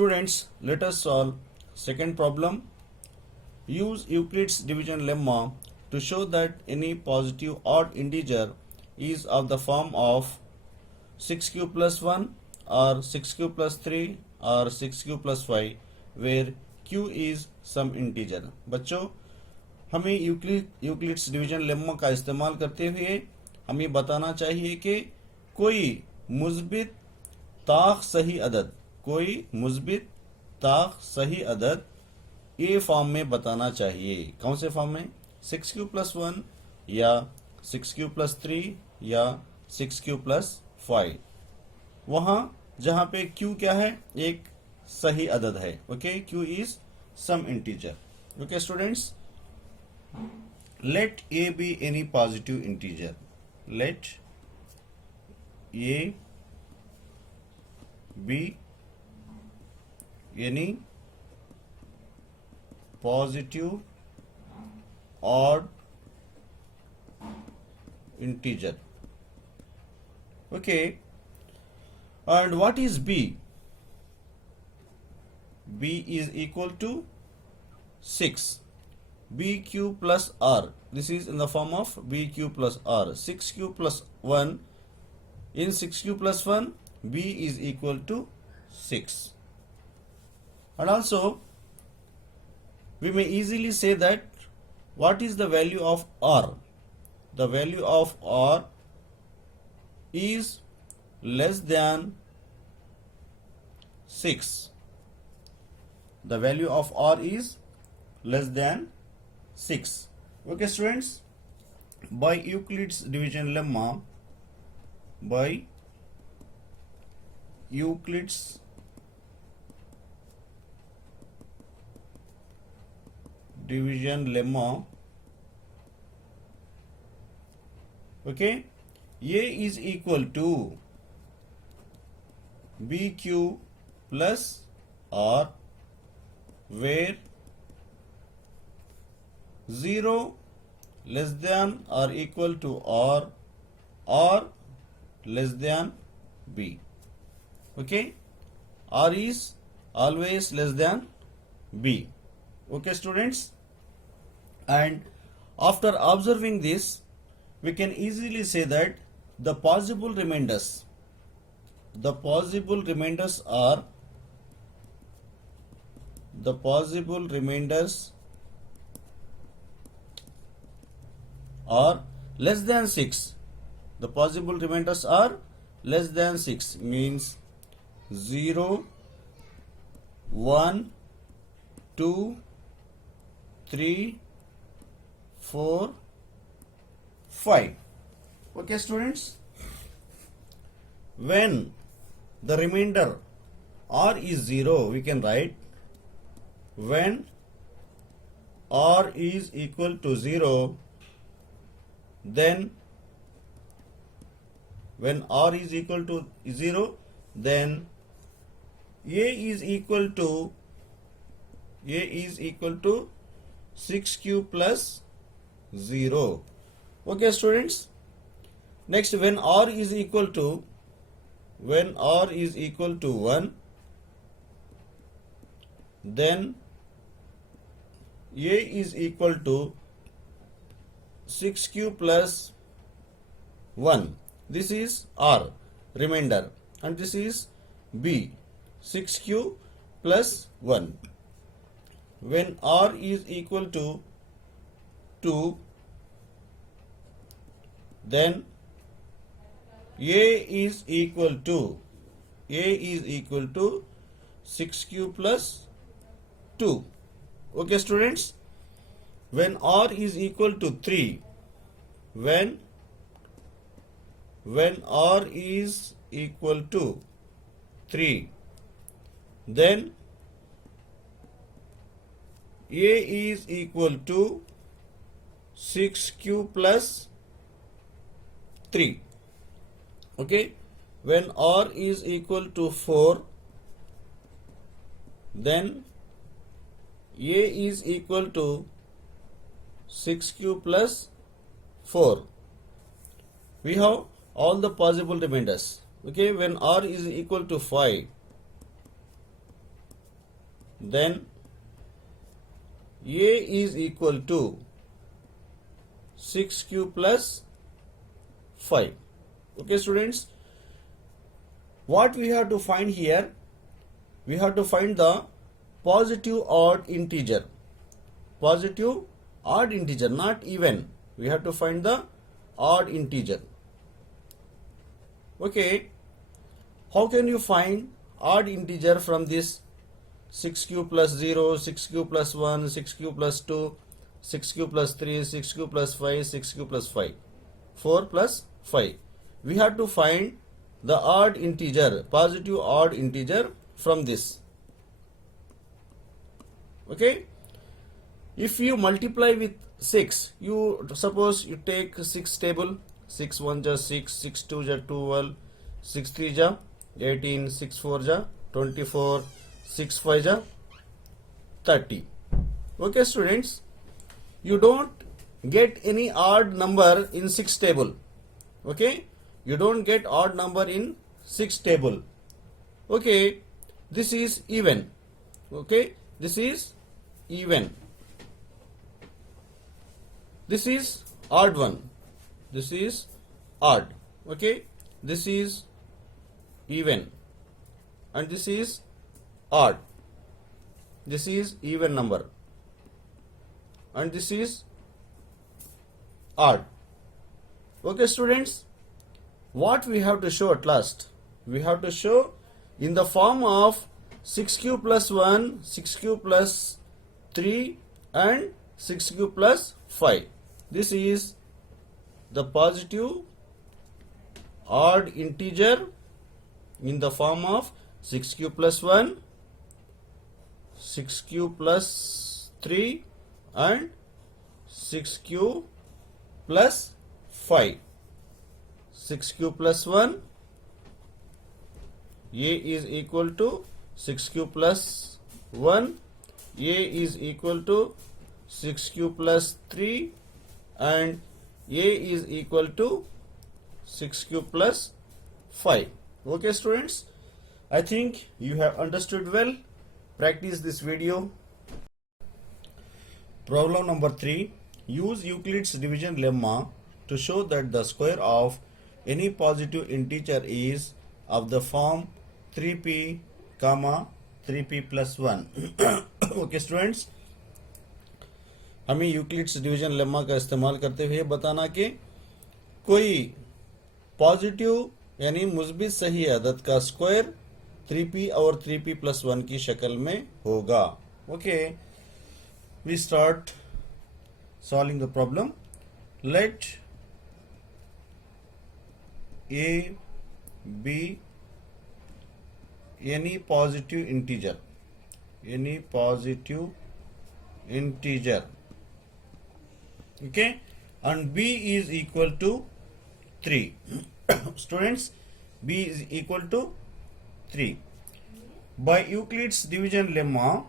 Students, let us solve second problem. Use Euclid's division lemma to show that any positive odd integer is of the form of 6q plus 1 or 6q plus 3 or 6q plus 5 where q is some integer. बच्चों, हमें Euclid's division lemma का इस्तेमाल करते हुए हमें बताना चाहिए कि कोई मुस्बित ताख सही अदद ए फॉर्म में बताना चाहिए. कौन से फॉर्म में? 6q प्लस 1 या 6q प्लस 3 या 6q प्लस 5. वहां जहां पे q क्या है? एक सही अदद है. Okay, q is some integer. Okay students, let a be any positive integer. Let a be any positive odd integer. Okay, and what is b? B is equal to 6. bq plus r. This is in the form of bq plus r. 6q plus 1. In 6q plus 1, b is equal to 6. And also, we may easily say that what is the value of r? The value of r is less than 6. The value of r is less than 6. Okay students, by Euclid's division lemma, okay, a is equal to bq plus r where 0 less than or equal to or less than b. Okay, r is always less than b. Okay students, and after observing this, we can easily say that the possible remainders are less than 6. The possible remainders are less than 6, means 0, 1, 2, 3, 4, 5. Okay students, when the remainder r is 0, we can write when r is equal to 0, then when r is equal to 0, then a is equal to 6q plus 0. Okay students, next when r is equal to 1, then a is equal to 6q plus 1. This is r, remainder, and this is b, 6q plus 1. When r is equal to 2, then a is equal to 6q plus 2. Okay students, when r is equal to 3, when r is equal to 3, then a is equal to 6q plus 3. Okay, when r is equal to 4, then a is equal to 6q plus 4. We have all the possible remainders. Okay, when r is equal to 5, then A is equal to 6q plus 5. Okay students, what we have to find here, we have to find the positive odd integer. Positive odd integer, not even. We have to find the odd integer. Okay, how can you find odd integer from this 6q plus 0, 6q plus 1, 6q plus 2, 6q plus 3, 6q plus 5, 6q plus 5, 4 plus 5. We have to find the odd integer, positive odd integer from this. Okay, if you multiply with 6, you suppose you take 6 table, 6 1 ja 6, 6 2 ja 12, 6 3 ja 18, 6 4 ja 24, 6 5 ja 30. Okay students, you don't get any odd number in 6 table. Okay, you don't get odd number in 6 table. Okay, this is even. Okay, this is even. This is odd one. This is odd. Okay, this is even, and this is odd. This is even number, and this is odd. Okay students, what we have to show at last? We have to show in the form of 6q plus 1, 6q plus 3 and 6q plus 5. This is the positive odd integer in the form of 6q plus 1, 6q plus 3 and 6q plus 5. 6q plus 1, A is equal to 6q plus 1, A is equal to 6q plus 3 and A is equal to 6q plus 5. Okay students, I think you have understood well. Practice this video. Problem number 3. Use Euclid's division lemma to show that the square of any positive integer is of the form 3p, 3p plus 1. Okay students, हमें Euclid's division lemma का इस्तेमाल करते हुए बताना कि कोई positive यानी मुस्बित सही अदद का स्क्वायर 3p और 3p plus 1 की शक्ल में होगा. Okay, we start solving the problem. Let a be any positive integer, okay, and b is equal to 3. Students, b is equal to 3. By Euclid's division lemma,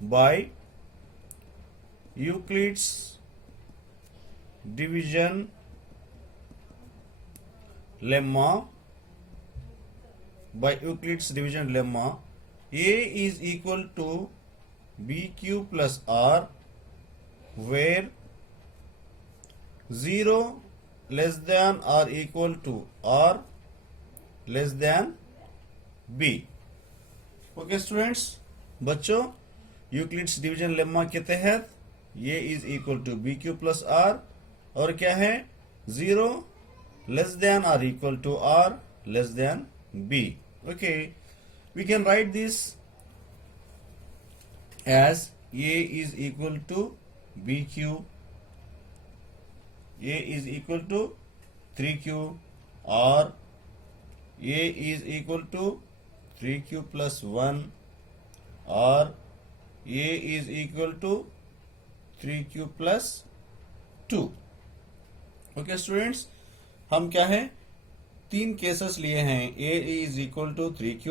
by Euclid's division lemma, a is equal to bq plus r, where 0 less than or equal to r less than b. Okay students, बच्चों, Euclid's division lemma के तहत ये is equal to B Q plus R और क्या है 0 less than और equal to R less than B. Okay, we can write this as A is equal to B Q, A is equal to 3q और A is equal to 3q plus 1 और a is equal to 3q plus 2. Okay students, हम क्या है 3 cases लिए हैं. a is equal to 3q,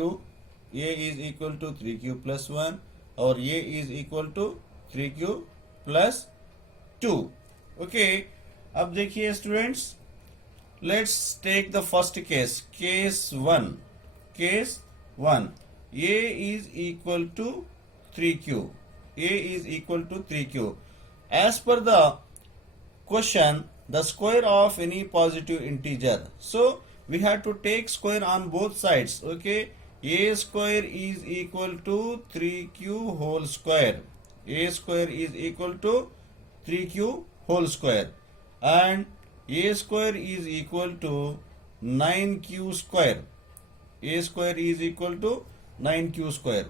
a is equal to 3q plus 1 और a is equal to 3q plus 2. Okay, अब देखिए students, let's take the first case, case 1. a is equal to 3q. A is equal to 3q. As per the question, the square of any positive integer. So we have to take square on both sides. Okay, a square is equal to 3q whole square. A square is equal to 3q whole square, and a square is equal to 9q square. A square is equal to 9q square.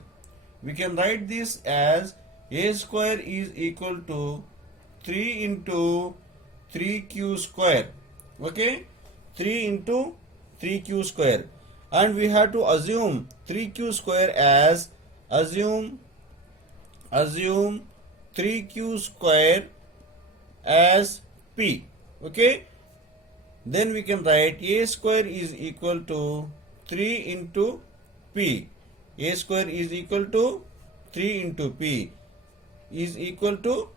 We can write this as a square is equal to 3 into 3q square. Okay, 3 into 3q square, and we have to assume 3q square as assume 3q square as p. Okay, then we can write a square is equal to 3 into p. A square is equal to 3 into p is equal to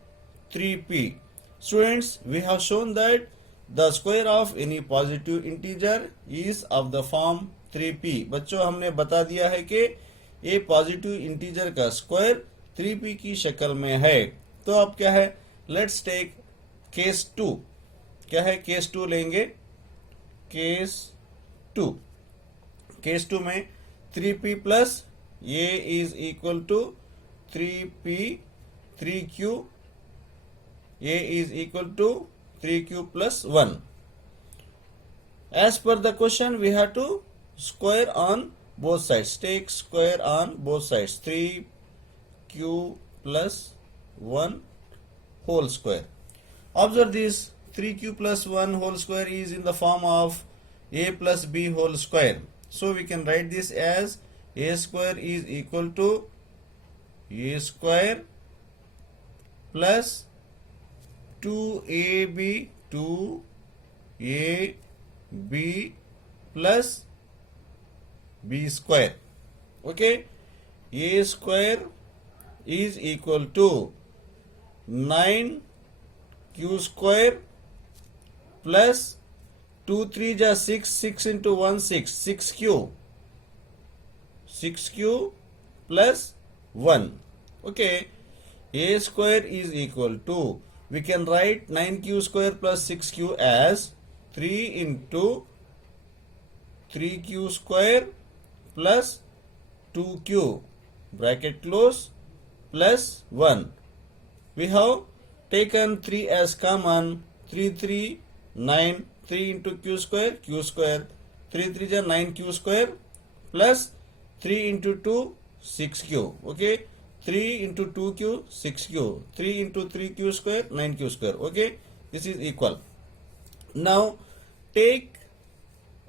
3p. Students, we have shown that the square of any positive integer is of the form 3p. बच्चों, हमने बता दिया है कि ये positive integer का square 3p की शक्ल में है. तो अब क्या है, लेट्स टेक केस 2. क्या है, केस 2 लेंगे. केस 2 में 3p plus a is equal to 3p 3q. A is equal to 3q plus 1. As per the question, we have to square on both sides. Take square on both sides. 3q plus 1 whole square. Observe this, 3q plus 1 whole square is in the form of a plus b whole square. So we can write this as a square is equal to a square plus 2ab 2ab plus b square. Okay, a square is equal to 9q square plus 2 3 ja 6, 6 into 1 6, 6q plus 1. Okay, a square is equal to, we can write 9q square plus 6q as 3 into 3q square plus 2q bracket close plus 1. We have taken 3 as common. 3 3 9, 3 into q square 3 3 ja 9q square plus 3 into 2 6q. Okay, 3 into 2q 6q, 3 into 3q square 9q square. Okay, this is equal. Now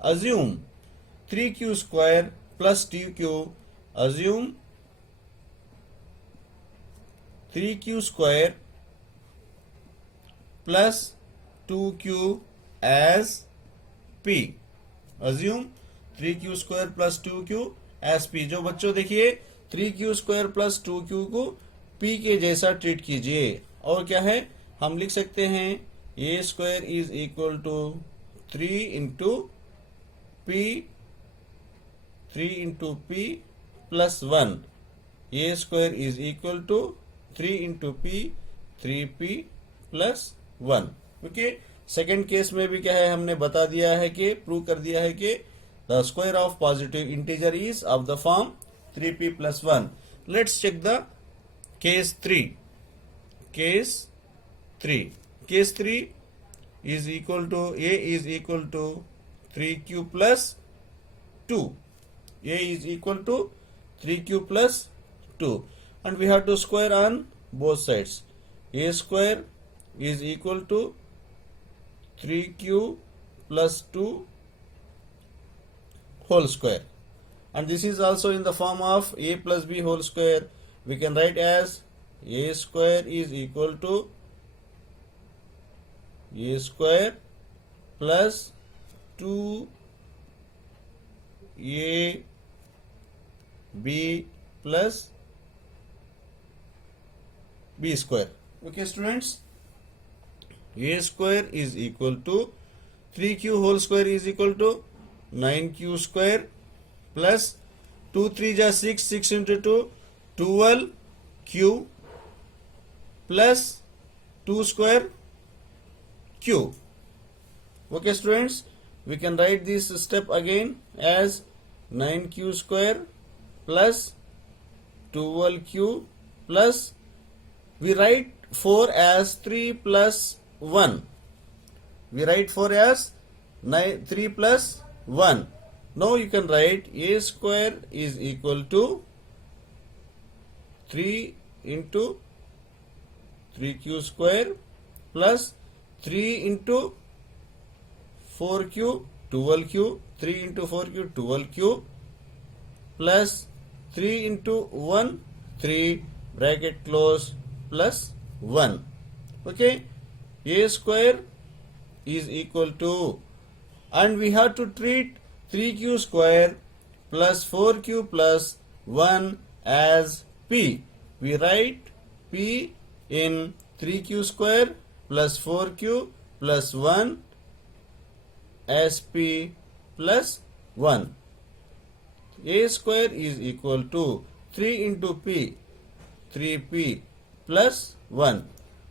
assume 3q square plus 2q. Assume 3q square plus 2q as p. Assume 3q square plus 2q as p. जो बच्चों देखिए 3q square plus 2q को p के जैसा treat कीजिए. और क्या है, हम लिख सकते हैं a square is equal to 3 into p plus 1. a square is equal to 3 into p 3p plus 1. Okay, second case में भी क्या है, हमने बता दिया है कि प्रूव कर दिया है कि the square of positive integer is of the form 3p plus 1. Let's check the case 3. Case 3 is equal to, a is equal to 3q plus 2. A is equal to 3q plus 2. And we have to square on both sides. A square is equal to 3q plus 2 whole square. And this is also in the form of a plus b whole square. We can write as a square is equal to a square plus 2ab plus b square. Okay students, a square is equal to 3q whole square is equal to 9q square plus 2 3 ja 6, 6 into 2 12 q plus 2 square q. Okay students, we can write this step again as 9q square plus 12q plus, we write 4 as 3 plus 1. We write 4 as 3 plus 1. Now you can write a square is equal to 3 into 3q square plus 3 into 4q 12q, 3 into 4q 12q plus 3 into 1 3 bracket close plus 1. Okay, a square is equal to, and we have to treat 3q square plus 4q plus 1 as p. We write p in 3q square plus 4q plus 1 as p plus 1. A square is equal to 3 into p, 3p plus 1.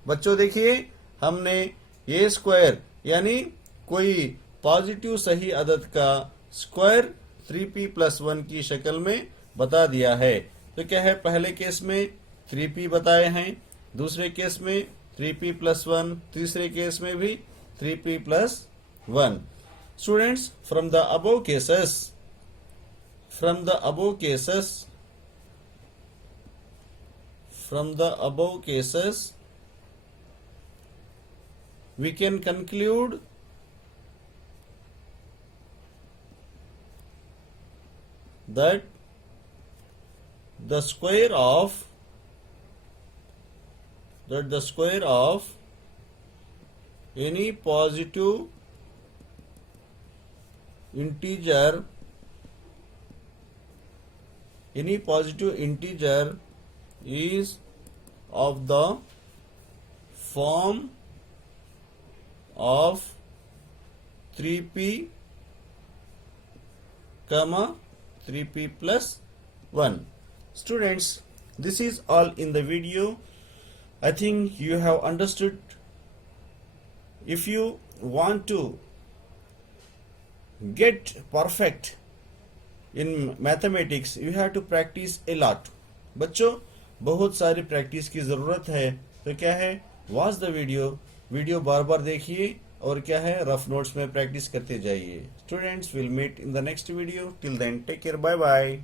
बच्चों देखिए, हमने a square यानी कोई positive सही अदद का square 3p plus 1 की शक्ल में बता दिया है. तो क्या है, पहले केस में 3p बताए हैं, दूसरे केस में 3p प्लस 1, तीसरे केस में भी 3p plus 1. Students, from the above cases we can conclude that the square of any positive integer is of the form of 3p, 3p plus 1. Students, this is all in the video. I think you have understood. If you want to get perfect in mathematics, you have to practice a lot. बच्चों, बहुत सारी practice की ज़रूरत है. तो क्या है, watch the video बार बार देखिए और क्या है, रफ नोट्स में प्रैक्टिस करते जाइए. Students, will meet in the next video. Till then, take care, bye bye.